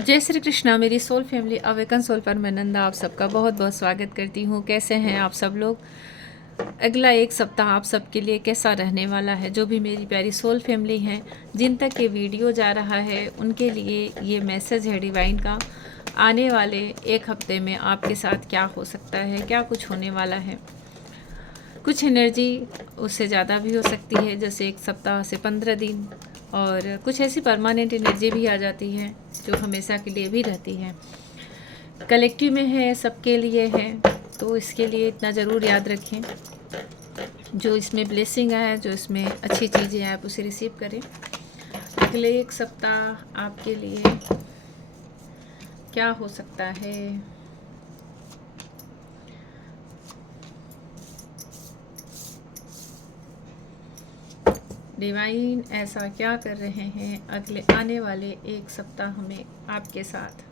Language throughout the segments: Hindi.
जय श्री कृष्णा। मेरी सोल फैमिली अवेकन सोल पर मैं नंदा आप सबका बहुत बहुत स्वागत करती हूँ। कैसे हैं आप सब लोग? अगला एक सप्ताह आप सबके लिए कैसा रहने वाला है? जो भी मेरी प्यारी सोल फैमिली हैं, जिन तक ये वीडियो जा रहा है, उनके लिए ये मैसेज है डिवाइन का। आने वाले एक हफ्ते में आपके साथ क्या हो सकता है, क्या कुछ होने वाला है। कुछ एनर्जी उससे ज़्यादा भी हो सकती है, जैसे एक सप्ताह से 15 दिन, और कुछ ऐसी परमानेंट एनर्जी भी आ जाती है जो हमेशा के लिए भी रहती है। कलेक्टिव में है, सबके लिए है, तो इसके लिए इतना ज़रूर याद रखें, जो इसमें ब्लेसिंग आया, जो इसमें अच्छी चीज़ें आप उसे रिसीव करें। अगले एक सप्ताह आपके लिए क्या हो सकता है। डिवाइन ऐसा क्या कर रहे हैं अगले आने वाले एक सप्ताह में आपके साथ?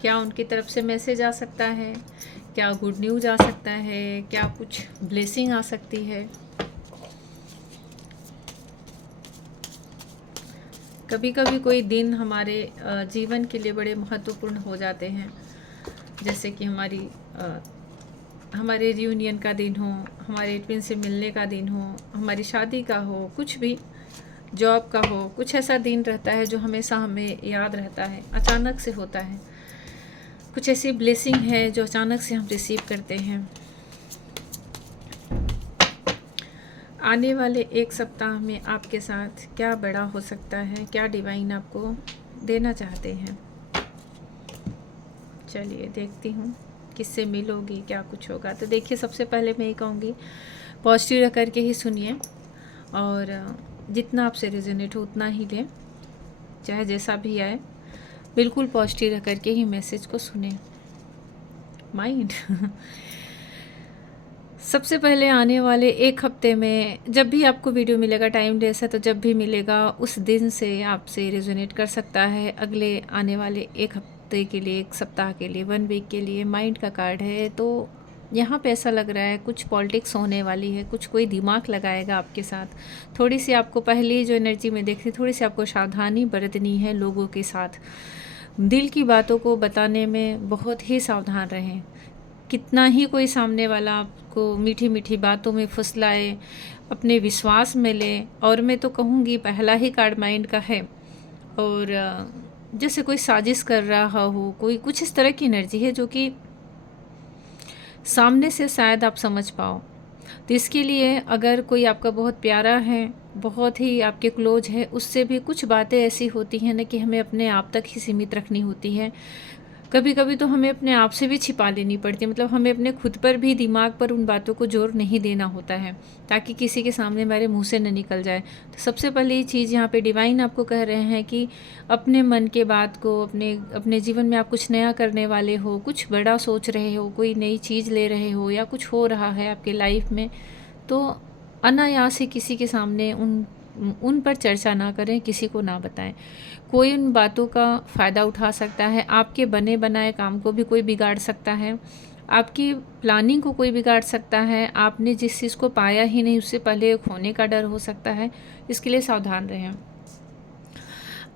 क्या उनकी तरफ से मैसेज आ सकता है? क्या गुड न्यूज़ आ सकता है? क्या कुछ ब्लेसिंग आ सकती है? कभी कभी कोई दिन हमारे जीवन के लिए बड़े महत्वपूर्ण हो जाते हैं, जैसे कि हमारे रियूनियन का दिन हो, हमारे ट्विन से मिलने का दिन हो, हमारी शादी का हो, कुछ भी जॉब का हो। कुछ ऐसा दिन रहता है जो हमेशा हमें याद रहता है, अचानक से होता है। कुछ ऐसी ब्लेसिंग है जो अचानक से हम रिसीव करते हैं। आने वाले एक सप्ताह में आपके साथ क्या बड़ा हो सकता है, क्या डिवाइन आपको देना चाहते हैं। चलिए देखती हूँ किससे मिलोगी, क्या कुछ होगा। तो देखिए, सबसे पहले मैं ये कहूँगी, पॉजिटिव रह करके ही सुनिए, और जितना आपसे रेजोनेट हो उतना ही लें, चाहे जैसा भी आए। बिल्कुल पॉजिटिव रह करके ही मैसेज को सुने। माइंड सबसे पहले आने वाले एक हफ्ते में जब भी आपको वीडियो मिलेगा, टाइम डेस है तो जब भी मिलेगा उस दिन से आपसे रेजोनेट कर सकता है। अगले आने वाले एक हफ्ते के लिए, एक सप्ताह के लिए, 1 वीक के लिए माइंड का कार्ड है। तो यहाँ पे ऐसा लग रहा है कुछ पॉलिटिक्स होने वाली है, कुछ कोई दिमाग लगाएगा आपके साथ। थोड़ी सी आपको पहली जो एनर्जी में देखी, थोड़ी सी आपको सावधानी बरतनी है लोगों के साथ। दिल की बातों को बताने में बहुत ही सावधान रहें। कितना ही कोई सामने वाला आपको मीठी मीठी बातों में फुसलाए, अपने विश्वास में ले, और मैं तो कहूँगी पहला ही कार्ड माइंड का है, और जैसे कोई साजिश कर रहा हो, कोई कुछ इस तरह की एनर्जी है जो कि सामने से शायद आप समझ पाओ। तो इसके लिए अगर कोई आपका बहुत प्यारा है, बहुत ही आपके क्लोज है, उससे भी कुछ बातें ऐसी होती हैं ना कि हमें अपने आप तक ही सीमित रखनी होती है। कभी कभी तो हमें अपने आप से भी छिपा लेनी पड़ती है, मतलब हमें अपने खुद पर भी, दिमाग पर उन बातों को जोर नहीं देना होता है, ताकि किसी के सामने हमारे मुंह से न निकल जाए। तो सबसे पहली चीज़ यहाँ पे डिवाइन आपको कह रहे हैं कि अपने मन के बात को, अपने अपने जीवन में आप कुछ नया करने वाले हो, कुछ बड़ा सोच रहे हो, कोई नई चीज़ ले रहे हो, या कुछ हो रहा है आपके लाइफ में, तो अनायास ही किसी के सामने उन पर चर्चा ना करें, किसी को ना बताएं। कोई उन बातों का फ़ायदा उठा सकता है, आपके बने बनाए काम को भी कोई बिगाड़ सकता है, आपकी प्लानिंग को कोई बिगाड़ सकता है, आपने जिस चीज़ को पाया ही नहीं उससे पहले खोने का डर हो सकता है। इसके लिए सावधान रहें।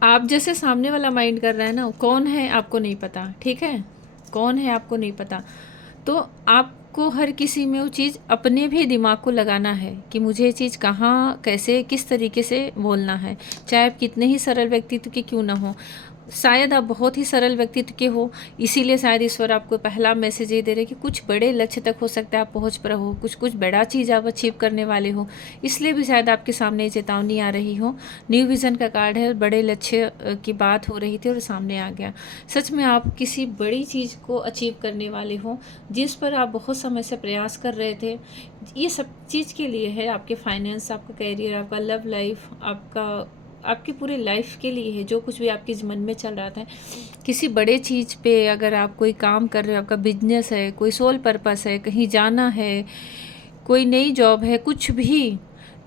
आप जैसे सामने वाला माइंड कर रहा है ना, कौन है आपको नहीं पता, ठीक है, कौन है आपको नहीं पता। तो आपको हर किसी में वो चीज़ अपने भी दिमाग को लगाना है कि मुझे ये चीज़ कहाँ, कैसे, किस तरीके से बोलना है, चाहे आप कितने ही सरल व्यक्तित्व के क्यों ना हो। शायद आप बहुत ही सरल व्यक्तित्व के हो, इसीलिए शायद ईश्वर आपको पहला मैसेज ये दे रहे कि कुछ बड़े लक्ष्य तक हो सकता है आप पहुंच पर हो, कुछ बड़ा चीज़ आप अचीव करने वाले हो, इसलिए भी शायद आपके सामने चेतावनी आ रही हो। न्यू विज़न का कार्ड है, बड़े लक्ष्य की बात हो रही थी और सामने आ गया। सच में आप किसी बड़ी चीज़ को अचीव करने वाले हो, जिस पर आप बहुत समय से प्रयास कर रहे थे। ये सब चीज़ के लिए है, आपके फाइनेंस, आपका करियर, आपका लव लाइफ, आपकी पूरे लाइफ के लिए है, जो कुछ भी आपके मन में चल रहा था। किसी बड़े चीज़ पे अगर आप कोई काम कर रहे हो, आपका बिजनेस है, कोई सोल पर्पस है, कहीं जाना है, कोई नई जॉब है, कुछ भी,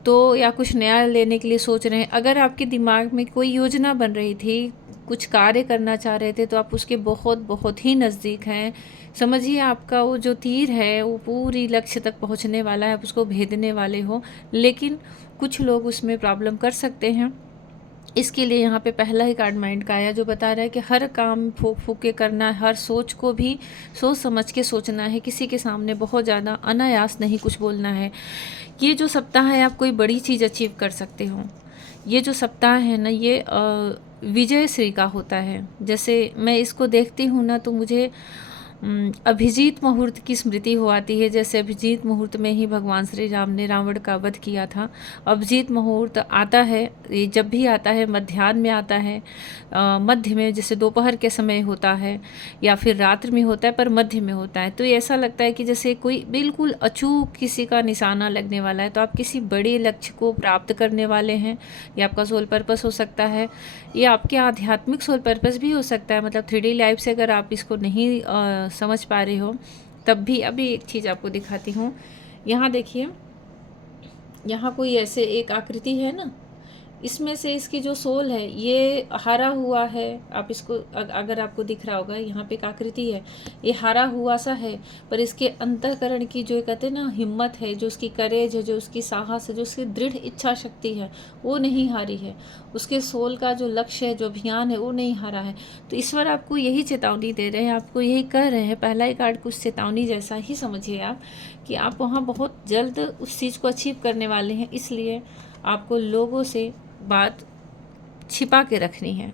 तो या कुछ नया लेने के लिए सोच रहे हैं, अगर आपके दिमाग में कोई योजना बन रही थी, कुछ कार्य करना चाह रहे थे, तो आप उसके बहुत बहुत ही नज़दीक हैं। समझिए आपका वो जो तीर है वो पूरी लक्ष्य तक पहुंचने वाला है, आप उसको भेदने वाले हो, लेकिन कुछ लोग उसमें प्रॉब्लम कर सकते हैं। इसके लिए यहाँ पे पहला ही कार्ड माइंड का आया, जो बता रहा है कि हर काम फूक फूक के करना है, हर सोच को भी सोच समझ के सोचना है, किसी के सामने बहुत ज़्यादा अनायास नहीं कुछ बोलना है। ये जो सप्ताह है, आप कोई बड़ी चीज़ अचीव कर सकते हो। ये जो सप्ताह है ना, ये विजय श्री का होता है। जैसे मैं इसको देखती हूँ ना, तो मुझे अभिजीत मुहूर्त की स्मृति हो आती है। जैसे अभिजीत मुहूर्त में ही भगवान श्री राम ने रावण का वध किया था। अभिजीत मुहूर्त आता है, ये जब भी आता है मध्याह्न में आता है, मध्य में, जैसे दोपहर के समय होता है या फिर रात्रि में होता है, पर मध्य में होता है। तो ये ऐसा लगता है कि जैसे कोई बिल्कुल अचूक किसी का निशाना लगने वाला है। तो आप किसी बड़े लक्ष्य को प्राप्त करने वाले हैं। ये आपका सोल पर्पस हो सकता है, ये आपके आध्यात्मिक सोल पर्पस भी हो सकता है। मतलब 3D लाइफ से अगर आप इसको नहीं समझ पा रहे हो, तब भी अभी एक चीज़ आपको दिखाती हूँ। यहाँ देखिए, यहाँ कोई ऐसे एक आकृति है ना, इसमें से इसकी जो सोल है ये हरा हुआ है। आप इसको अगर आपको दिख रहा होगा, यहाँ पे एक आकृति है, ये हरा हुआ सा है, पर इसके अंतःकरण की जो कहते हैं ना हिम्मत है, जो उसकी करेज है, जो उसकी साहस है, जो उसकी दृढ़ इच्छा शक्ति है, वो नहीं हारी है। उसके सोल का जो लक्ष्य है, जो अभियान है, वो नहीं हारा है। तो ईश्वर आपको यही चेतावनी दे रहे हैं, आपको यही कह रहे हैं। पहला ही कार्ड कुछ चेतावनी जैसा ही समझिए आप, कि आप वहाँ बहुत जल्द उस चीज़ को अचीव करने वाले हैं। इसलिए आपको लोगों से बात छिपा के रखनी है।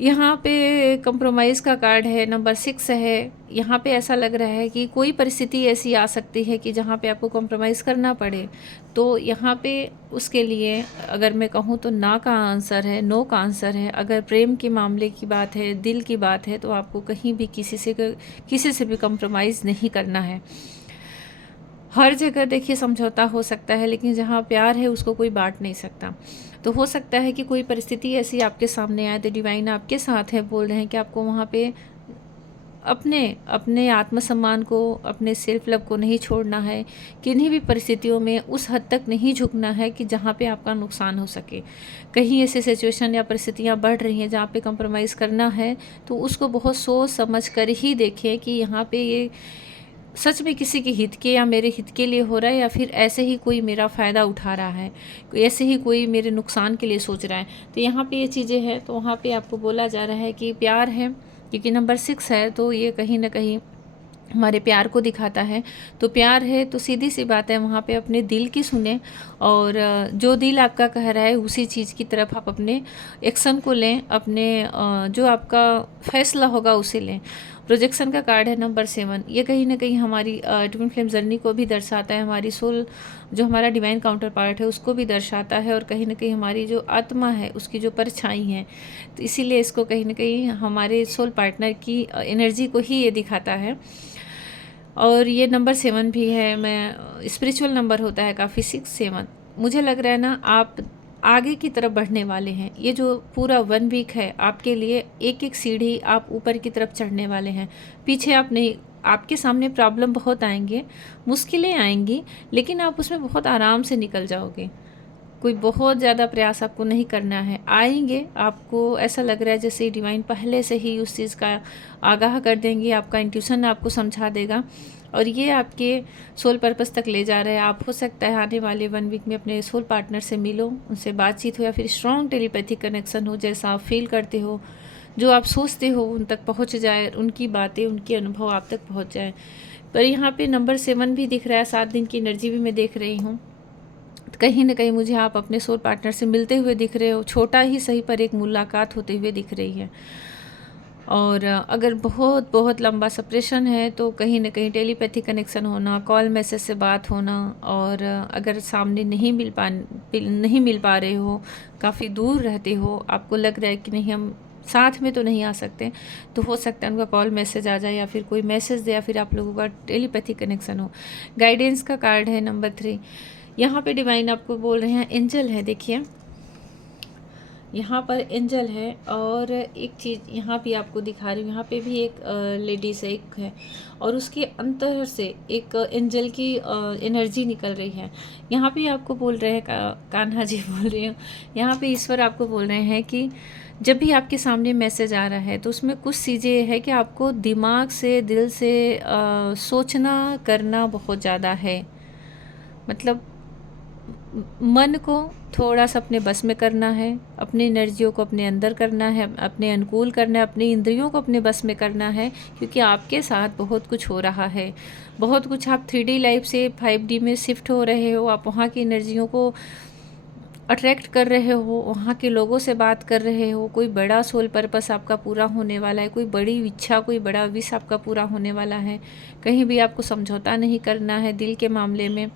यहाँ पे कंप्रोमाइज़ का कार्ड है, नंबर 6 है। यहाँ पे ऐसा लग रहा है कि कोई परिस्थिति ऐसी आ सकती है कि जहाँ पे आपको कंप्रोमाइज़ करना पड़े। तो यहाँ पे उसके लिए अगर मैं कहूँ तो ना का आंसर है, नो का आंसर है। अगर प्रेम के मामले की बात है, दिल की बात है, तो आपको कहीं भी किसी से भी कंप्रोमाइज़ नहीं करना है। हर जगह देखिए समझौता हो सकता है, लेकिन जहाँ प्यार है उसको कोई बांट नहीं सकता। तो हो सकता है कि कोई परिस्थिति ऐसी आपके सामने आए, तो डिवाइन आपके साथ है, बोल रहे हैं कि आपको वहाँ पे अपने आत्मसम्मान को, अपने सेल्फ लव को नहीं छोड़ना है। किन्हीं भी परिस्थितियों में उस हद तक नहीं झुकना है कि जहाँ पे आपका नुकसान हो सके। कहीं ऐसे सिचुएशन या परिस्थितियाँ बढ़ रही हैं जहाँ पे कंप्रोमाइज़ करना है, तो उसको बहुत सोच समझ कर ही देखें कि यहाँ पे ये सच में किसी के हित के या मेरे हित के लिए हो रहा है, या फिर ऐसे ही कोई मेरा फ़ायदा उठा रहा है, ऐसे ही कोई मेरे नुकसान के लिए सोच रहा है। तो यहाँ पे ये चीज़ें हैं, तो वहाँ पे आपको बोला जा रहा है कि प्यार है, क्योंकि नंबर 6 है, तो ये कहीं ना कहीं हमारे प्यार को दिखाता है। तो प्यार है तो सीधी सी बात है, वहाँ पे अपने दिल की सुने, और जो दिल आपका कह रहा है उसी चीज़ की तरफ आप अपने एक्शन को लें, अपने जो आपका फैसला होगा उसे लें। प्रोजेक्शन का कार्ड है नंबर 7। ये कहीं ना कहीं हमारी ट्विन फ्लेम जर्नी को भी दर्शाता है, हमारी सोल जो हमारा डिवाइन काउंटर पार्ट है उसको भी दर्शाता है, और कहीं ना कहीं हमारी जो आत्मा है उसकी जो परछाई है। तो इसीलिए इसको कहीं ना कहीं हमारे सोल पार्टनर की एनर्जी को ही ये दिखाता है। और ये नंबर 7 भी है, मैं स्पिरिचुअल नंबर होता है काफ़ी, 6 7। मुझे लग रहा है ना आप आगे की तरफ बढ़ने वाले हैं। ये जो पूरा 1 वीक है आपके लिए, एक एक सीढ़ी आप ऊपर की तरफ चढ़ने वाले हैं। पीछे आप नहीं, आपके सामने प्रॉब्लम बहुत आएंगे, मुश्किलें आएंगी, लेकिन आप उसमें बहुत आराम से निकल जाओगे। कोई बहुत ज़्यादा प्रयास आपको नहीं करना है, आएंगे। आपको ऐसा लग रहा है जैसे डिवाइन पहले से ही उस चीज़ का आगाह कर देंगे, आपका इंट्यूशन आपको समझा देगा, और ये आपके सोल पर्पस तक ले जा रहे हैं। आप हो सकता है आने वाले 1 वीक में अपने सोल पार्टनर से मिलो, उनसे बातचीत हो, या फिर स्ट्रॉन्ग टेलीपैथिक कनेक्शन हो। जैसा आप फील करते हो, जो आप सोचते हो उन तक पहुँच जाए, उनकी बातें, उनके अनुभव आप तक पहुँच जाए। पर यहाँ पे नंबर 7 भी दिख रहा है, 7 दिन की एनर्जी भी मैं देख रही हूँ। कहीं ना कहीं मुझे आप अपने सोल पार्टनर से मिलते हुए दिख रहे हो, छोटा ही सही पर एक मुलाकात होते हुए दिख रही है। और अगर बहुत बहुत लंबा सेपरेशन है तो कहीं ना कहीं टेलीपैथी कनेक्शन होना, कॉल मैसेज से बात होना, और अगर सामने नहीं मिल पा रहे हो, काफ़ी दूर रहते हो, आपको लग रहा है कि नहीं हम साथ में तो नहीं आ सकते, तो हो सकता है उनका कॉल मैसेज आ जाए, या फिर कोई मैसेज दे, या फिर आप लोगों का टेलीपैथी कनेक्शन हो। गाइडेंस का कार्ड है नंबर 3। यहाँ पे डिवाइन आपको बोल रहे हैं, एंजल है, देखिए यहाँ पर एंजल है। और एक चीज़ यहाँ भी आपको दिखा रही हूँ, यहाँ पे भी एक लेडीज़ है, एक है, और उसके अंदर से एक एंजल की एनर्जी निकल रही है। यहाँ पे आपको बोल रहे हैं, कान्हा जी बोल रही हूँ, यहाँ पे ईश्वर आपको बोल रहे हैं कि जब भी आपके सामने मैसेज आ रहा है तो उसमें कुछ चीज़ें है कि आपको दिमाग से, दिल से सोचना करना बहुत ज़्यादा है। मतलब मन को थोड़ा सा अपने बस में करना है, अपनी एनर्जियों को अपने अंदर करना है, अपने अनुकूल करना है, अपनी इंद्रियों को अपने बस में करना है, क्योंकि आपके साथ बहुत कुछ हो रहा है। बहुत कुछ, आप 3D लाइफ से 5D में शिफ्ट हो रहे हो, आप वहाँ की एनर्जियों को अट्रैक्ट कर रहे हो, वहाँ के लोगों से बात कर रहे हो, कोई बड़ा सोल पर्पस आपका पूरा होने वाला है, कोई बड़ी इच्छा, कोई बड़ा विश आपका पूरा होने वाला है। कहीं भी आपको समझौता नहीं करना है दिल के मामले में,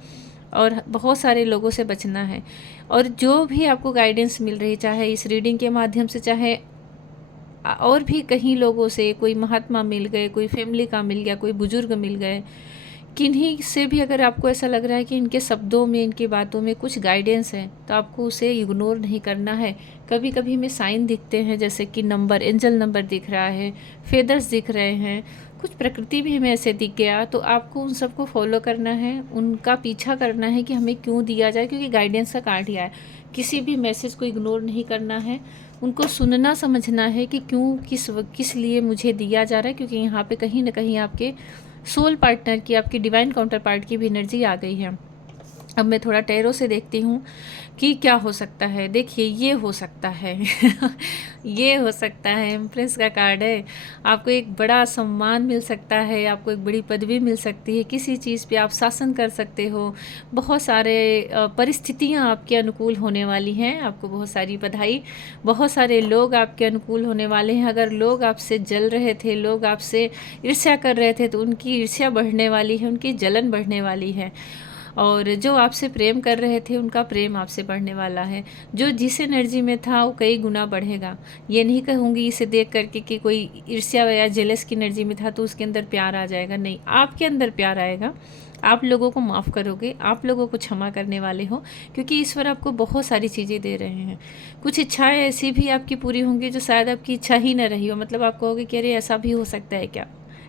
और बहुत सारे लोगों से बचना है। और जो भी आपको गाइडेंस मिल रही, चाहे इस रीडिंग के माध्यम से, चाहे और भी कहीं लोगों से, कोई महात्मा मिल गए, कोई फैमिली का मिल गया, कोई बुजुर्ग मिल गए, किन्हीं से भी अगर आपको ऐसा लग रहा है कि इनके शब्दों में, इनकी बातों में कुछ गाइडेंस है, तो आपको उसे इग्नोर नहीं करना है। कभी कभी हमें साइन दिखते हैं, जैसे कि नंबर, एंजल नंबर दिख रहा है, फेदर्स दिख रहे हैं, कुछ प्रकृति भी हमें ऐसे दिख गया, तो आपको उन सबको फॉलो करना है, उनका पीछा करना है कि हमें क्यों दिया जाए, क्योंकि गाइडेंस का कार्ड ही है। किसी भी मैसेज को इग्नोर नहीं करना है, उनको सुनना समझना है कि क्यों, किस लिए मुझे दिया जा रहा है, क्योंकि यहाँ पे कहीं ना कहीं आपके सोल पार्टनर की, आपकी डिवाइन काउंटर पार्ट की भी एनर्जी आ गई है। अब मैं थोड़ा टैरो से देखती हूँ कि क्या हो सकता है। देखिए, ये हो सकता है ये हो सकता है, एम्प्रेस का कार्ड है। आपको एक बड़ा सम्मान मिल सकता है, आपको एक बड़ी पदवी मिल सकती है, किसी चीज़ पे आप शासन कर सकते हो। बहुत सारे परिस्थितियाँ आपके अनुकूल होने वाली हैं, आपको बहुत सारी बधाई। बहुत सारे लोग आपके अनुकूल होने वाले हैं। अगर लोग आपसे जल रहे थे, लोग आपसे ईर्ष्या कर रहे थे, तो उनकी ईर्ष्या बढ़ने वाली है, उनकी जलन बढ़ने वाली है। और जो आपसे प्रेम कर रहे थे, उनका प्रेम आपसे बढ़ने वाला है। जो जिस एनर्जी में था वो कई गुना बढ़ेगा। ये नहीं कहूँगी इसे देख करके कि कोई ईर्ष्या या जेलस की एनर्जी में था तो उसके अंदर प्यार आ जाएगा, नहीं, आपके अंदर प्यार आएगा। आप लोगों को माफ़ करोगे, आप लोगों को क्षमा करने वाले हो, क्योंकि ईश्वर आपको बहुत सारी चीज़ें दे रहे हैं। कुछ इच्छाएं ऐसी भी आपकी पूरी होंगी जो शायद आपकी इच्छा ही न रही हो, मतलब आप कहोगे कि अरे ऐसा भी हो सकता है क्या,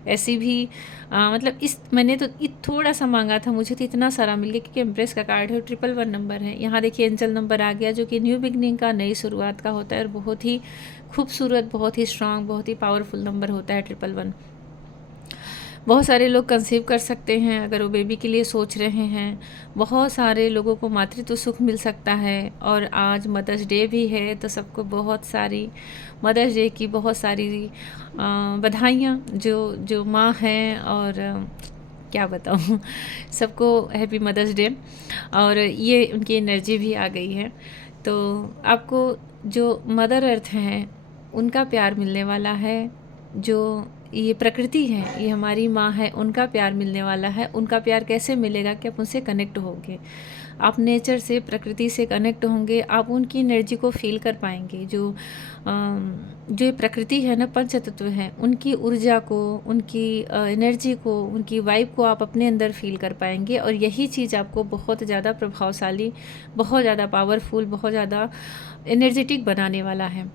ऐसी भी मतलब इस मैंने तो थोड़ा सा मांगा था, मुझे तो इतना सारा मिल गया, क्योंकि एम्प्रेस का कार्ड है, 111 नंबर है। यहाँ देखिए एंजल नंबर आ गया, जो कि न्यू बिगनिंग का, नई शुरुआत का होता है, और बहुत ही खूबसूरत, बहुत ही स्ट्रांग, बहुत ही पावरफुल नंबर होता है 111। बहुत सारे लोग कंसीव कर सकते हैं अगर वो बेबी के लिए सोच रहे हैं। बहुत सारे लोगों को मातृत्व सुख मिल सकता है। और आज मदर्स डे भी है, तो सबको बहुत सारी मदर्स डे की बहुत सारी बधाइयाँ, जो माँ हैं, और क्या बताऊँ सबको हैप्पी मदर्स डे। और ये उनकी एनर्जी भी आ गई है, तो आपको जो मदर अर्थ हैं उनका प्यार मिलने वाला है। जो ये प्रकृति है, ये हमारी माँ है, उनका प्यार मिलने वाला है। उनका प्यार कैसे मिलेगा कि आप उनसे कनेक्ट होंगे, आप नेचर से, प्रकृति से कनेक्ट होंगे, आप उनकी एनर्जी को फील कर पाएंगे। जो ये प्रकृति है ना, पंच तत्व है, उनकी ऊर्जा को, उनकी एनर्जी को, उनकी वाइब को आप अपने अंदर फील कर पाएंगे। और यही चीज़ आपको बहुत ज़्यादा प्रभावशाली, बहुत ज़्यादा पावरफुल, बहुत ज़्यादा एनर्जेटिक बनाने वाला है।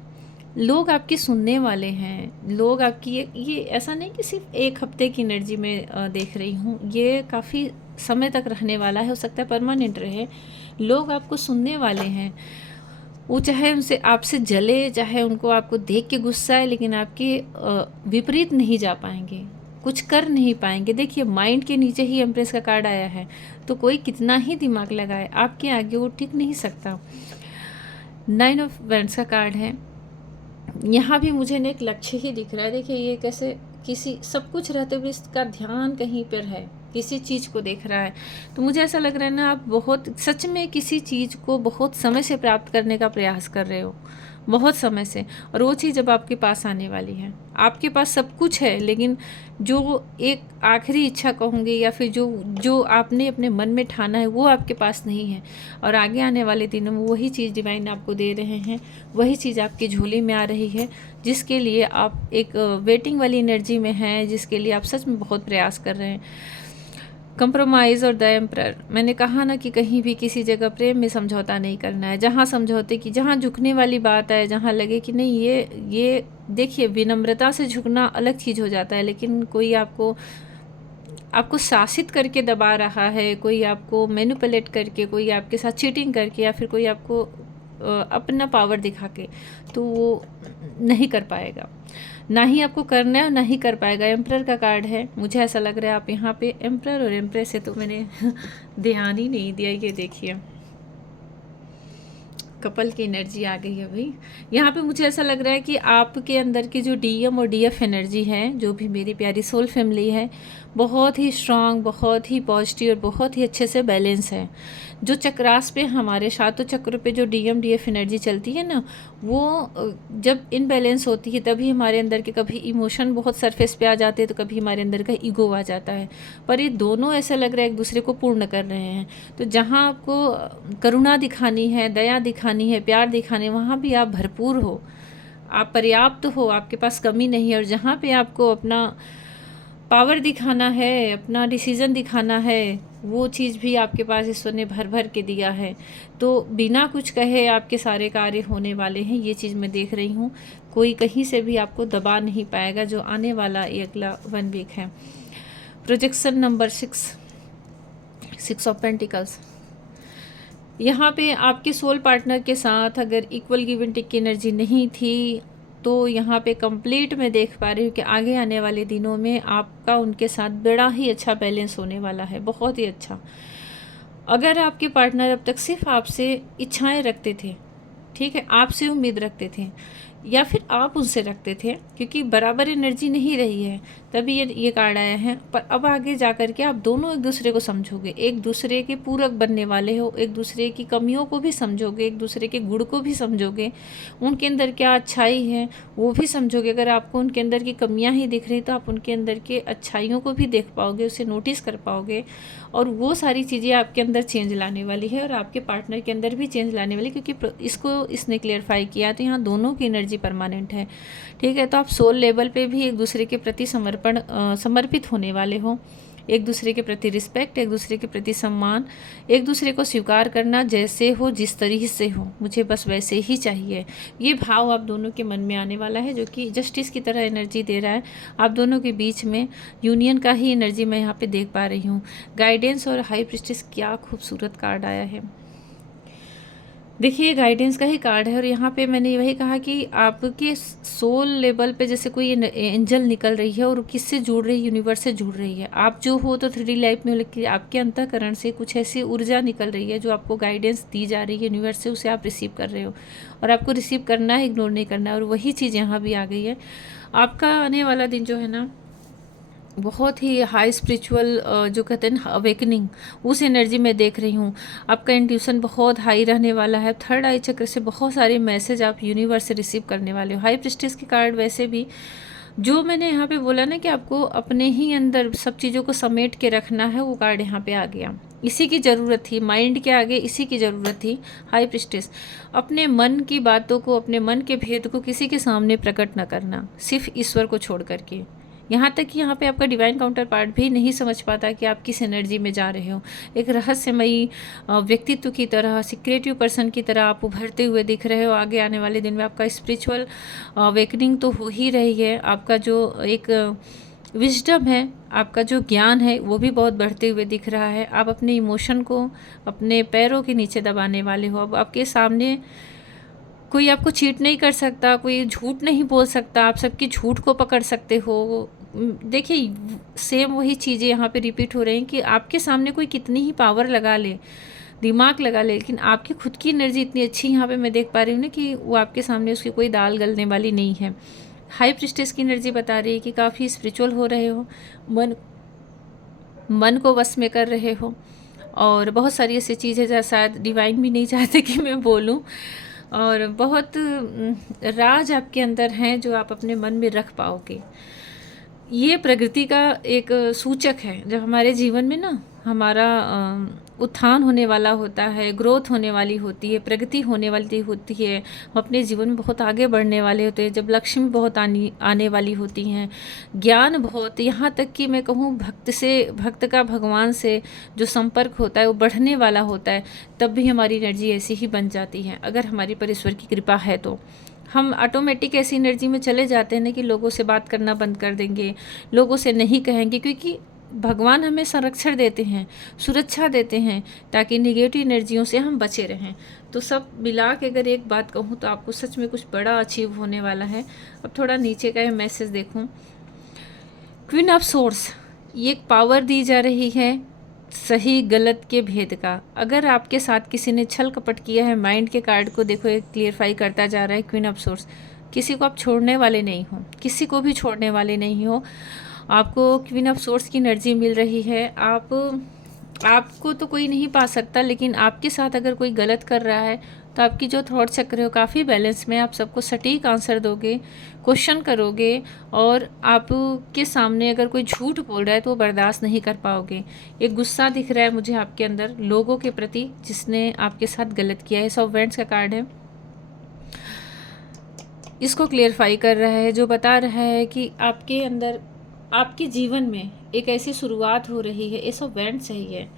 लोग आपकी सुनने वाले हैं, लोग आपकी ये ऐसा नहीं कि सिर्फ एक हफ्ते की एनर्जी में देख रही हूँ, ये काफ़ी समय तक रहने वाला है, हो सकता है परमानेंट रहे। लोग आपको सुनने वाले हैं, वो चाहे उनसे आपसे जले, चाहे उनको आपको देख के गुस्सा है, लेकिन आपके विपरीत नहीं जा पाएंगे, कुछ कर नहीं पाएंगे। देखिए, माइंड के नीचे ही एम्प्रेस का कार्ड आया है, तो कोई कितना ही दिमाग लगाए, आपके आगे वो टिक नहीं सकता। 9 ऑफ वैंड्स का कार्ड है। यहाँ भी मुझे ना एक लक्ष्य ही दिख रहा है। देखिए, ये कैसे किसी सब कुछ रहते हुए इसका ध्यान कहीं पर है, किसी चीज़ को देख रहा है। तो मुझे ऐसा लग रहा है ना, आप बहुत सच में किसी चीज़ को बहुत समय से प्राप्त करने का प्रयास कर रहे हो, बहुत समय से, और वो चीज़ अब आपके पास आने वाली है। आपके पास सब कुछ है, लेकिन जो एक आखिरी इच्छा कहूँगी, या फिर जो आपने अपने मन में ठाना है, वो आपके पास नहीं है। और आगे आने वाले दिनों में वही चीज़ डिवाइन आपको दे रहे हैं, वही चीज़ आपकी झोली में आ रही है, जिसके लिए आप एक वेटिंग वाली एनर्जी में हैं, जिसके लिए आप सच में बहुत प्रयास कर रहे हैं। कंप्रोमाइज़ और द एम्परर, मैंने कहा ना कि कहीं भी किसी जगह प्रेम में समझौता नहीं करना है। जहाँ समझौते की, जहाँ झुकने वाली बात है, जहाँ लगे कि नहीं, ये देखिए, विनम्रता से झुकना अलग चीज़ हो जाता है, लेकिन कोई आपको शासित करके दबा रहा है, कोई आपको मैनिपुलेट करके, कोई आपके साथ चीटिंग करके, या फिर कोई आपको अपना पावर दिखा के, तो वो नहीं कर पाएगा, ना ही आपको करना है और ना ही कर पाएगा। एम्परर का कार्ड है, मुझे ऐसा लग रहा है आप यहाँ पे एम्परर और एम्प्रेस है, तो मैंने ध्यान ही नहीं दिया। ये देखिए, कपल की एनर्जी आ गई है भाई। यहाँ पे मुझे ऐसा लग रहा है कि आपके अंदर की जो डीएम और डीएफ एनर्जी है, जो भी मेरी प्यारी सोल फैमिली है, बहुत ही स्ट्रांग, बहुत ही पॉजिटिव और बहुत ही अच्छे से बैलेंस है। जो चक्रास पे हमारे सातों चक्रों पे जो डीएम डीएफ एनर्जी चलती है ना, वो जब इनबैलेंस होती है तभी हमारे अंदर के कभी इमोशन बहुत सरफेस पे आ जाते हैं, तो कभी हमारे अंदर का ईगो आ जाता है। पर ये दोनों ऐसा लग रहा है एक दूसरे को पूर्ण कर रहे हैं। तो जहाँ आपको करुणा दिखानी है, दया दिखानी है, प्यार दिखाने, वहाँ भी आप भरपूर हो, आप पर्याप्त हो, आपके पास कमी नहीं है। और जहाँ पे आपको अपना पावर दिखाना है, अपना डिसीज़न दिखाना है, वो चीज़ भी आपके पास ईश्वर ने भर भर के दिया है। तो बिना कुछ कहे आपके सारे कार्य होने वाले हैं, ये चीज़ मैं देख रही हूँ। कोई कहीं से भी आपको दबा नहीं पाएगा जो आने वाला ये अगला 1 वीक है। Projection number 6 of pentacles. यहाँ पे आपके सोल पार्टनर के साथ अगर इक्वल गिव एंड टेक की एनर्जी नहीं थी, तो यहाँ पे कंप्लीट मैं देख पा रही हूँ कि आगे आने वाले दिनों में आपका उनके साथ बड़ा ही अच्छा बैलेंस होने वाला है, बहुत ही अच्छा। अगर आपके पार्टनर अब तक सिर्फ आपसे इच्छाएं रखते थे, ठीक है, आपसे उम्मीद रखते थे, या फिर आप उनसे रखते थे, क्योंकि बराबर एनर्जी नहीं रही है तभी ये कार्ड आया है। पर अब आगे जा कर के आप दोनों एक दूसरे को समझोगे, एक दूसरे के पूरक बनने वाले हो, एक दूसरे की कमियों को भी समझोगे, एक दूसरे के गुण को भी समझोगे, उनके अंदर क्या अच्छाई है वो भी समझोगे। अगर आपको उनके अंदर की कमियां ही दिख रही तो आप उनके अंदर के अच्छाइयों को भी देख पाओगे, उसे नोटिस कर पाओगे, और वो सारी चीज़ें आपके अंदर चेंज लाने वाली है और आपके पार्टनर के अंदर भी चेंज लाने वाली, क्योंकि इसको इसने क्लियरफाई किया तो यहाँ दोनों की एनर्जी परमानेंट है, ठीक है। तो आप सोल लेवल पे भी एक दूसरे के प्रति समर्पित होने वाले हो, एक दूसरे के प्रति रिस्पेक्ट, एक दूसरे के प्रति सम्मान, एक दूसरे को स्वीकार करना, जैसे हो जिस तरीके से हो, मुझे बस वैसे ही चाहिए, ये भाव आप दोनों के मन में आने वाला है, जो कि जस्टिस की तरह एनर्जी दे रहा है। आप दोनों के बीच में यूनियन का ही एनर्जी मैं यहाँ पे देख पा रही हूँ। गाइडेंस और हाई प्रिस्टेस, क्या खूबसूरत कार्ड आया है। देखिए गाइडेंस का ही कार्ड है, और यहाँ पे मैंने वही कहा कि आपके सोल लेवल पे जैसे कोई एंजल निकल रही है और किससे जुड़ रही है, यूनिवर्स से जुड़ रही है। आप जो हो तो 3D लाइफ में, लेकिन आपके अंतःकरण से कुछ ऐसी ऊर्जा निकल रही है जो आपको गाइडेंस दी जा रही है यूनिवर्स से, उसे आप रिसीव कर रहे हो और आपको रिसीव करना है, इग्नोर नहीं करना है। और वही चीज़ यहाँ भी आ गई है। आपका आने वाला दिन जो है ना, बहुत ही हाई स्पिरिचुअल, जो कहते हैं ना अवेकनिंग, उस एनर्जी में देख रही हूँ। आपका इंट्यूशन बहुत हाई रहने वाला है। थर्ड आई चक्र से बहुत सारे मैसेज आप यूनिवर्स से रिसीव करने वाले हो। हाई प्रिस्टेस के कार्ड वैसे भी, जो मैंने यहाँ पे बोला ना कि आपको अपने ही अंदर सब चीज़ों को समेट के रखना है, वो कार्ड यहाँ पे आ गया। इसी की ज़रूरत थी, माइंड के आगे इसी की ज़रूरत थी। हाई प्रिस्टेस, अपने मन की बातों को, अपने मन के भेद को किसी के सामने प्रकट न करना, सिर्फ ईश्वर को छोड़ करके। यहाँ तक कि यहाँ पे आपका डिवाइन काउंटर पार्ट भी नहीं समझ पाता कि आप किस एनर्जी में जा रहे हो। एक रहस्यमयी व्यक्तित्व की तरह, सीक्रेटिव पर्सन की तरह आप उभरते हुए दिख रहे हो। आगे आने वाले दिन में आपका स्पिरिचुअल अवेकनिंग तो हो ही रही है। आपका जो एक विजडम है, आपका जो ज्ञान है, वो भी बहुत बढ़ते हुए दिख रहा है। आप अपने इमोशन को अपने पैरों के नीचे दबाने वाले हो। अब आपके सामने कोई आपको चीट नहीं कर सकता, कोई झूठ नहीं बोल सकता, आप सबकी झूठ को पकड़ सकते हो। देखिए सेम वही चीज़ें यहाँ पे रिपीट हो रही हैं कि आपके सामने कोई कितनी ही पावर लगा ले, दिमाग लगा ले, लेकिन आपकी खुद की एनर्जी इतनी अच्छी यहाँ पे मैं देख पा रही हूँ ना कि वो आपके सामने उसकी कोई दाल गलने वाली नहीं है। हाई प्रिस्टेस की एनर्जी बता रही है कि काफ़ी स्पिरिचुअल हो रहे हो, मन को वश में कर रहे हो, और बहुत सारी ऐसी चीज़ें जो शायद डिवाइन भी नहीं चाहते कि मैं बोलूँ, और बहुत राज आपके अंदर हैं जो आप अपने मन में रख पाओगे। ये प्रगति का एक सूचक है। जब हमारे जीवन में ना हमारा उत्थान होने वाला होता है, ग्रोथ होने वाली होती है, प्रगति होने वाली होती है, हम अपने जीवन में बहुत आगे बढ़ने वाले होते हैं, जब लक्ष्मी बहुत आने वाली होती हैं, ज्ञान बहुत, यहाँ तक कि मैं कहूँ भक्त का भगवान से जो संपर्क होता है वो बढ़ने वाला होता है, तब भी हमारी एनर्जी ऐसी ही बन जाती है। अगर हमारी पर ईश्वर की कृपा है तो हम ऑटोमेटिक ऐसी एनर्जी में चले जाते हैं ना कि लोगों से बात करना बंद कर देंगे, लोगों से नहीं कहेंगे, क्योंकि भगवान हमें संरक्षण देते हैं, सुरक्षा देते हैं, ताकि नेगेटिव एनर्जियों से हम बचे रहें। तो सब मिला के अगर एक बात कहूँ तो आपको सच में कुछ बड़ा अचीव होने वाला है। अब थोड़ा नीचे का मैसेज देखूँ। क्वीन ऑफ सोर्स, ये एक पावर दी जा रही है सही गलत के भेद का। अगर आपके साथ किसी ने छल कपट किया है, माइंड के कार्ड को देखो एक क्लियरफाई करता जा रहा है, क्वीन ऑफ सोर्स। किसी को आप छोड़ने वाले नहीं हो, किसी को भी छोड़ने वाले नहीं हो। आपको क्वीन ऑफ सोर्स की एनर्जी मिल रही है। आपको तो कोई नहीं पा सकता, लेकिन आपके साथ अगर कोई गलत कर रहा है तो आपकी जो थॉट चक्र है वो काफ़ी बैलेंस में, आप सबको सटीक आंसर दोगे, क्वेश्चन करोगे, और आपके सामने अगर कोई झूठ बोल रहा है तो वो बर्दाश्त नहीं कर पाओगे। एक गुस्सा दिख रहा है मुझे आपके अंदर लोगों के प्रति जिसने आपके साथ गलत किया है। एस ऑफ वेंट्स का कार्ड है, इसको क्लियरफाई कर रहा है, जो बता रहा है कि आपके अंदर, आपके जीवन में एक ऐसी शुरुआत हो रही है। एस ऑफ वेंट्स सही है,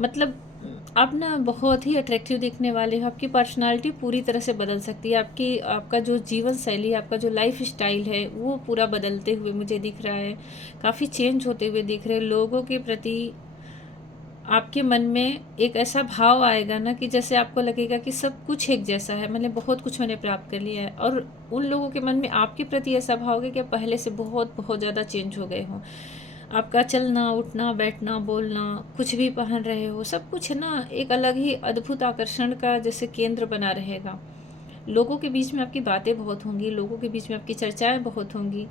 मतलब आप ना बहुत ही अट्रैक्टिव दिखने वाले हो। आपकी पर्सनालिटी पूरी तरह से बदल सकती है। आपका जो जीवन शैली, आपका जो लाइफ स्टाइल है वो पूरा बदलते हुए मुझे दिख रहा है, काफ़ी चेंज होते हुए दिख रहे हैं। लोगों के प्रति आपके मन में एक ऐसा भाव आएगा ना कि जैसे आपको लगेगा कि सब कुछ एक जैसा है, मतलब बहुत कुछ मैंने प्राप्त कर लिया है। और उन लोगों के मन में आपके प्रति ऐसा भाव होगा कि आप पहले से बहुत बहुत ज़्यादा चेंज हो गए हो। आपका चलना उठना बैठना बोलना, कुछ भी पहन रहे हो, सब कुछ ना एक अलग ही अद्भुत आकर्षण का जैसे केंद्र बना रहेगा। लोगों के बीच में आपकी बातें बहुत होंगी, लोगों के बीच में आपकी चर्चाएं बहुत होंगी,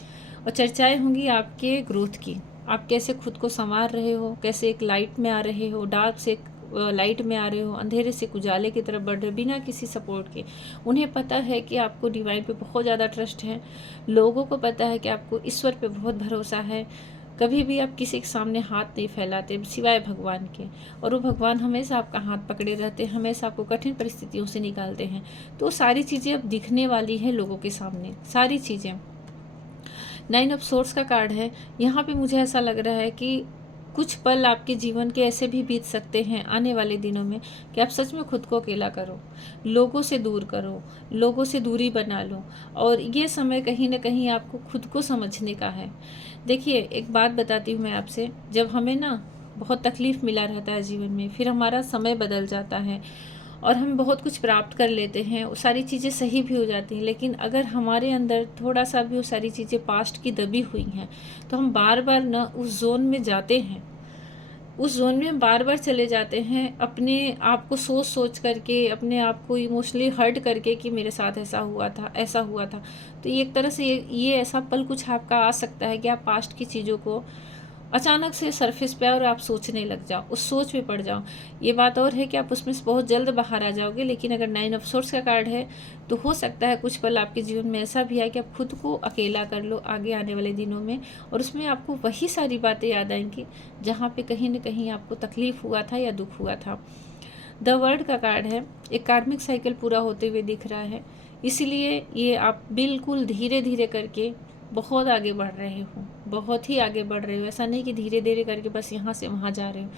और चर्चाएं होंगी आपके ग्रोथ की। आप कैसे खुद को संवार रहे हो, कैसे एक लाइट में आ रहे हो, डार्क से लाइट में आ रहे हो, अंधेरे से उजाले की तरफ बढ़ रहे हो बिना किसी सपोर्ट के। उन्हें पता है कि आपको डिवाइन पे बहुत ज़्यादा ट्रस्ट है, लोगों को पता है कि आपको ईश्वर पे बहुत भरोसा है। कभी भी आप किसी के सामने हाथ नहीं फैलाते सिवाय भगवान के, और वो भगवान हमेशा आपका हाथ पकड़े रहते हैं, हमेशा आपको कठिन परिस्थितियों से निकालते हैं। तो सारी चीज़ें अब दिखने वाली हैं लोगों के सामने, सारी चीज़ें। 9 ऑफ सोर्स का कार्ड है, यहाँ पे मुझे ऐसा लग रहा है कि कुछ पल आपके जीवन के ऐसे भी बीत सकते हैं आने वाले दिनों में कि आप सच में खुद को अकेला करो, लोगों से दूर करो, लोगों से दूरी बना लो, और ये समय कहीं ना कहीं आपको खुद को समझने का है। देखिए एक बात बताती हूँ मैं आपसे, जब हमें ना बहुत तकलीफ़ मिला रहता है जीवन में, फिर हमारा समय बदल जाता है और हम बहुत कुछ प्राप्त कर लेते हैं, वो सारी चीज़ें सही भी हो जाती हैं, लेकिन अगर हमारे अंदर थोड़ा सा भी वो सारी चीज़ें पास्ट की दबी हुई हैं तो हम बार बार ना उस जोन में जाते हैं, उस जोन में हम बार बार चले जाते हैं, अपने आप को सोच सोच करके, अपने आप को इमोशनली हर्ट करके कि मेरे साथ ऐसा हुआ था, ऐसा हुआ था। तो ये एक तरह से ये ऐसा पल कुछ आपका आ सकता है कि आप पास्ट की चीज़ों को अचानक से सरफेस पे और आप सोचने लग जाओ, उस सोच में पड़ जाओ। ये बात और है कि आप उसमें से बहुत जल्द बाहर आ जाओगे, लेकिन अगर 9 ऑफ सोर्स का कार्ड है तो हो सकता है कुछ पल आपके जीवन में ऐसा भी आए कि आप खुद को अकेला कर लो आगे आने वाले दिनों में, और उसमें आपको वही सारी बातें याद आएंगी जहाँ पे कहीं ना कहीं आपको तकलीफ हुआ था या दुख हुआ था। द वर्ल्ड का कार्ड है, एक कार्मिक साइकिल पूरा होते हुए दिख रहा है, इसीलिए ये आप बिल्कुल धीरे धीरे करके बहुत आगे बढ़ रहे हो, बहुत ही आगे बढ़ रहे हो। ऐसा नहीं कि धीरे धीरे करके बस यहाँ से वहाँ जा रहे हो।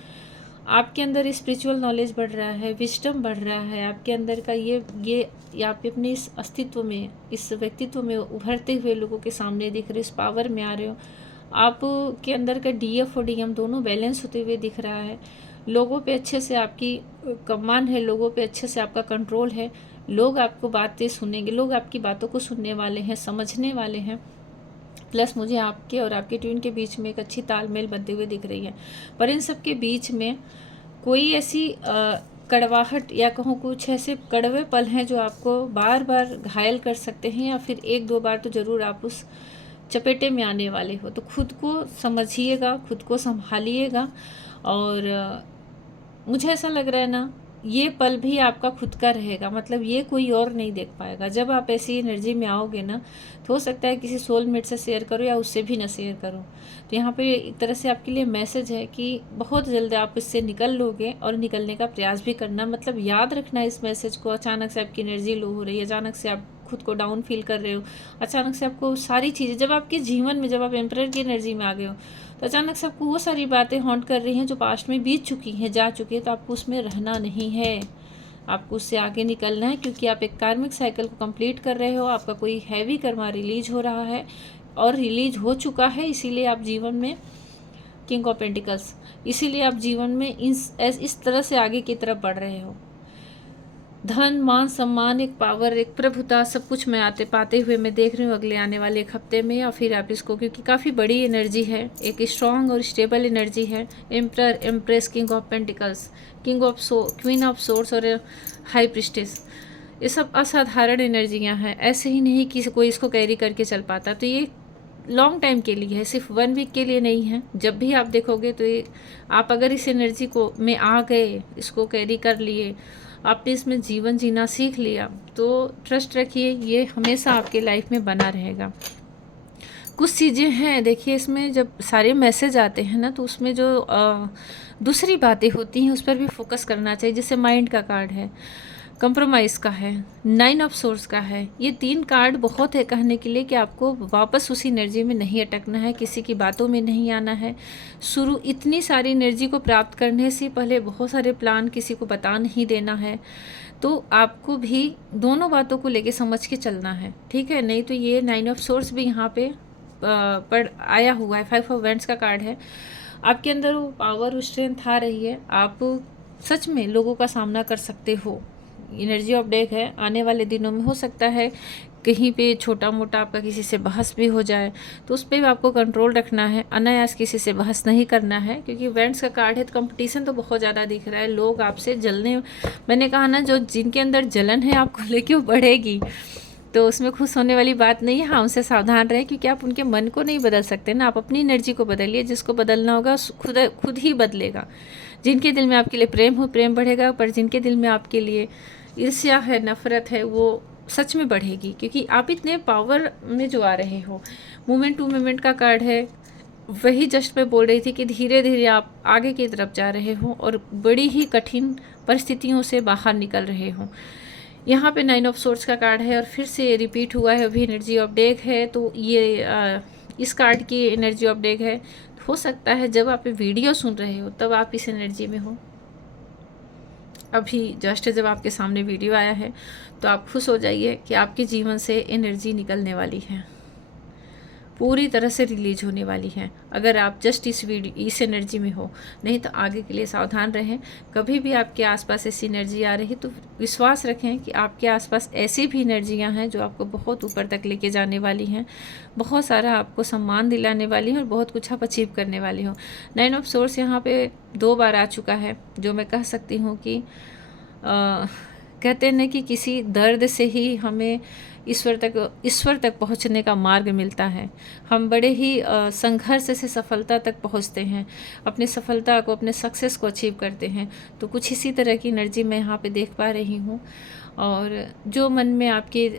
आपके अंदर स्पिरिचुअल नॉलेज बढ़ रहा है, विजडम बढ़ रहा है, आपके अंदर का ये आप अपने इस अस्तित्व में, इस व्यक्तित्व में उभरते हुए लोगों के सामने दिख रहे हो, इस पावर में आ रहे हो। आपके अंदर का डीएफ और डीएम दोनों बैलेंस होते हुए दिख रहा है। लोगों पे अच्छे से आपकी कमान है, लोगों पे अच्छे से आपका कंट्रोल है, लोग आपको बातें सुनेंगे, लोग आपकी बातों को सुनने वाले हैं, समझने वाले हैं। प्लस मुझे आपके और आपके ट्यून के बीच में एक अच्छी तालमेल बनते हुए दिख रही है, पर इन सब के बीच में कोई ऐसी कड़वाहट या कहूँ कुछ ऐसे कड़वे पल हैं जो आपको बार बार घायल कर सकते हैं, या फिर एक दो बार तो ज़रूर आप उस चपेटे में आने वाले हो। तो खुद को समझिएगा, खुद को संभालिएगा, और मुझे ऐसा लग रहा है ना ये पल भी आपका खुद का रहेगा, मतलब ये कोई और नहीं देख पाएगा। जब आप ऐसी एनर्जी में आओगे ना तो हो सकता है किसी सोलमेट से शेयर करो या उससे भी ना शेयर करो। तो यहाँ पे एक तरह से आपके लिए मैसेज है कि बहुत जल्द आप इससे निकल लोगे, और निकलने का प्रयास भी करना, मतलब याद रखना इस मैसेज को। अचानक से आपकी एनर्जी लो हो रही है, अचानक से आप खुद को डाउन फील कर रहे हो, अचानक से आपको सारी चीज़ें, जब आपके जीवन में, जब आप एम्परर की एनर्जी में आ गए हो तो अचानक से आपको वो सारी बातें हॉन्ट कर रही हैं जो पास्ट में बीत चुकी हैं, जा चुकी है। तो आपको उसमें रहना नहीं है, आपको उससे आगे निकलना है, क्योंकि आप एक कार्मिक साइकिल को कंप्लीट कर रहे हो। आपका कोई हैवी कर्मा रिलीज हो रहा है और रिलीज हो चुका है, इसीलिए आप जीवन में किंग ऑफ पेंटिकल्स, इसीलिए आप जीवन में इस तरह से आगे की तरफ बढ़ रहे हो। धन, मान, सम्मान, एक पावर, एक प्रभुता, सब कुछ मैं पाते हुए मैं देख रही हूँ अगले आने वाले एक हफ्ते में, या फिर आप इसको, क्योंकि काफ़ी बड़ी एनर्जी है, एक स्ट्रॉन्ग और स्टेबल एनर्जी है। Emperor, empress, king of pentacles, queen of source और हाई प्रिस्टेस, ये सब असाधारण एनर्जियाँ हैं। ऐसे ही नहीं कि कोई इसको कैरी करके चल पाता, तो ये लॉन्ग टाइम के लिए है, सिर्फ 1 वीक के लिए नहीं है। जब भी आप देखोगे तो ये, आप अगर इस एनर्जी को में आ गए, इसको कैरी कर लिए, आपने इसमें जीवन जीना सीख लिया, तो ट्रस्ट रखिए ये हमेशा आपके लाइफ में बना रहेगा। कुछ चीज़ें हैं, देखिए इसमें जब सारे मैसेज आते हैं ना, तो उसमें जो दूसरी बातें होती हैं उस पर भी फोकस करना चाहिए। जैसे माइंड का कार्ड है, कंप्रोमाइज़ का है, 9 ऑफ सोर्स का है। ये 3 कार्ड बहुत है कहने के लिए कि आपको वापस उसी एनर्जी में नहीं अटकना है, किसी की बातों में नहीं आना है। शुरू इतनी सारी एनर्जी को प्राप्त करने से पहले बहुत सारे प्लान किसी को बता नहीं देना है। तो आपको भी दोनों बातों को लेके समझ के चलना है, ठीक है। नहीं तो ये 9 ऑफ सोर्स भी यहाँ पे पर आया हुआ है, 5 ऑफ वैंड्स का कार्ड है। आपके अंदर वो पावर, वो स्ट्रेंथ आ रही है, आप सच में लोगों का सामना कर सकते हो। एनर्जी ऑफ डेक है, आने वाले दिनों में हो सकता है कहीं पे छोटा मोटा आपका किसी से बहस भी हो जाए, तो उस पर भी आपको कंट्रोल रखना है। अनायास किसी से बहस नहीं करना है, क्योंकि वेंट्स का कार्ड है, तो कंपटीशन तो बहुत ज़्यादा दिख रहा है। लोग आपसे जलने, मैंने कहा ना, जो जिनके अंदर जलन है आपको लेके वो बढ़ेगी, तो उसमें खुश होने वाली बात नहीं है। हाँ, उनसे सावधान रहें, क्योंकि आप उनके मन को नहीं बदल सकते ना, आप अपनी एनर्जी को बदलिए। जिसको बदलना होगा खुद ही बदलेगा। जिनके दिल में आपके लिए प्रेम हो, प्रेम बढ़ेगा, पर जिनके दिल में आपके लिए ईर्ष्या है, नफ़रत है, वो सच में बढ़ेगी, क्योंकि आप इतने पावर में जो आ रहे हो। मोमेंट टू मोमेंट का कार्ड है, वही जस्ट मैं बोल रही थी कि धीरे धीरे आप आगे की तरफ जा रहे हो और बड़ी ही कठिन परिस्थितियों से बाहर निकल रहे हो। यहाँ पे 9 ऑफ सोर्स का कार्ड है और फिर से रिपीट हुआ है, अभी एनर्जी ऑफ डेक है, तो ये इस कार्ड की एनर्जी ऑफ डेक है। हो सकता है जब आप वीडियो सुन रहे हो तब आप इस एनर्जी में हो। अभी जस्ट जब आपके सामने वीडियो आया है तो आप खुश हो जाइए कि आपके जीवन से एनर्जी निकलने वाली है, पूरी तरह से रिलीज होने वाली है, अगर आप जस्ट इस एनर्जी में हो। नहीं तो आगे के लिए सावधान रहें। कभी भी आपके आसपास ऐसी एनर्जी आ रही तो विश्वास रखें कि आपके आसपास ऐसी भी एनर्जियां हैं जो आपको बहुत ऊपर तक लेके जाने वाली हैं, बहुत सारा आपको सम्मान दिलाने वाली हैं और बहुत कुछ आप अचीव करने वाली हो। 9 ऑफ सोर्स यहाँ पे 2 बार आ चुका है, जो मैं कह सकती हूँ कि कहते हैं ना कि किसी दर्द से ही हमें ईश्वर तक पहुंचने का मार्ग मिलता है। हम बड़े ही संघर्ष से सफलता तक पहुंचते हैं, अपनी सफलता को, अपने सक्सेस को अचीव करते हैं। तो कुछ इसी तरह की एनर्जी मैं यहाँ पे देख पा रही हूँ। और जो मन में आपके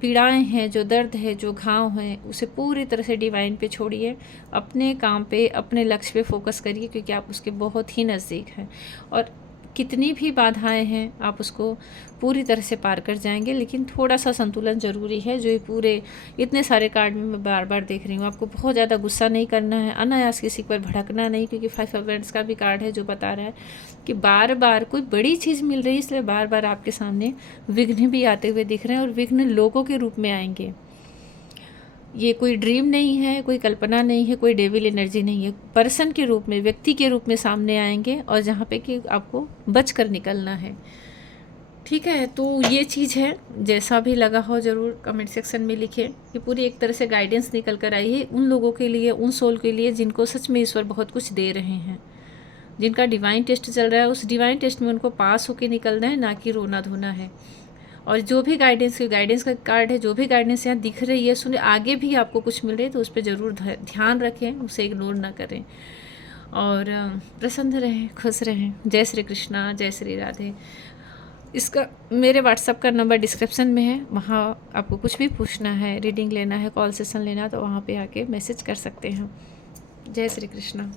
पीड़ाएं हैं, जो दर्द है, जो घाव हैं, उसे पूरी तरह से डिवाइन पे छोड़िए। अपने काम पे, अपने लक्ष्य पे फोकस करिए, क्योंकि आप उसके बहुत ही नज़दीक हैं और कितनी भी बाधाएं हैं आप उसको पूरी तरह से पार कर जाएंगे। लेकिन थोड़ा सा संतुलन ज़रूरी है, जो ये पूरे इतने सारे कार्ड में मैं बार बार देख रही हूँ। आपको बहुत ज़्यादा गुस्सा नहीं करना है, अनायास किसी पर भड़कना नहीं, क्योंकि 5 ऑफ वैंड्स का भी कार्ड है जो बता रहा है कि बार बार कोई बड़ी चीज़ मिल रही है, इसलिए बार बार आपके सामने विघ्न भी आते हुए दिख रहे हैं, और विघ्न लोगों के रूप में आएंगे। ये कोई ड्रीम नहीं है, कोई कल्पना नहीं है, कोई डेविल एनर्जी नहीं है, पर्सन के रूप में, व्यक्ति के रूप में सामने आएंगे, और जहाँ पे कि आपको बच कर निकलना है। ठीक है, तो ये चीज़ है। जैसा भी लगा हो ज़रूर कमेंट सेक्शन में लिखें। ये पूरी एक तरह से गाइडेंस निकल कर आई है उन लोगों के लिए, उन सोल के लिए जिनको सच में ईश्वर बहुत कुछ दे रहे हैं, जिनका डिवाइन टेस्ट चल रहा है, उस डिवाइन टेस्ट में उनको पास होकर निकलना है, ना कि रोना धोना है। और जो भी गाइडेंस का कार्ड है, जो भी गाइडेंस यहाँ दिख रही है, सुने, आगे भी आपको कुछ मिल रही है तो उस पर ज़रूर ध्यान रखें, उसे इग्नोर ना करें, और प्रसन्न रहें, खुश रहें। जय श्री कृष्णा, जय श्री राधे। इसका मेरे व्हाट्सएप का नंबर डिस्क्रिप्शन में है, वहाँ आपको कुछ भी पूछना है, रीडिंग लेना है, कॉल सेशन लेना, तो वहाँ पे आके मैसेज कर सकते हैं। जय श्री कृष्णा।